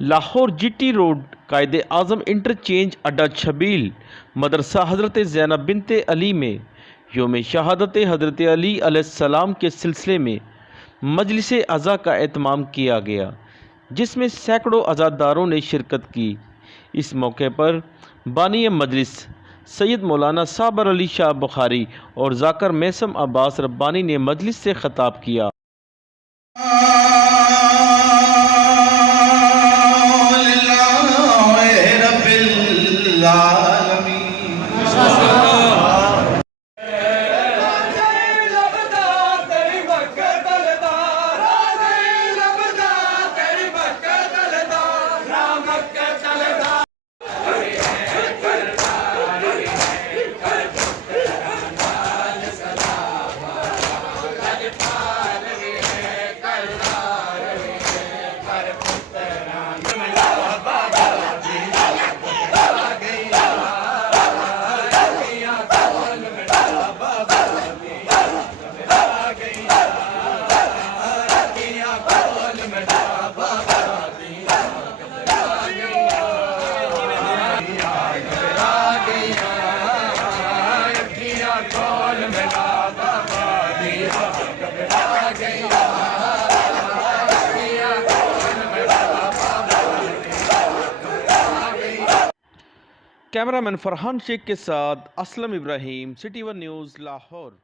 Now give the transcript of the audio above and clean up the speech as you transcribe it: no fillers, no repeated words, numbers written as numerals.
Lahore GT road कायदे आज़म interchange अड्डा छबील मदरसा हज़रत ज़ैनब बिनते अली में योम शहादत हज़रत अली अलैहिस्सलाम के सिलसिले में मजलिस अज़ा का एहतमाम किया गया, जिसमें सैकड़ों अज़ादारों ने शिरकत की। इस मौके पर बानी मजलिस सैयद मौलाना साबर अली शाह बुखारी और ज़ाकर मैसम अब्बास रब्बानी ने मजलिस से ख़िताब किया। कैमरामैन फरहान शेख के साथ Aslam Ibrahim, city one news, Lahore.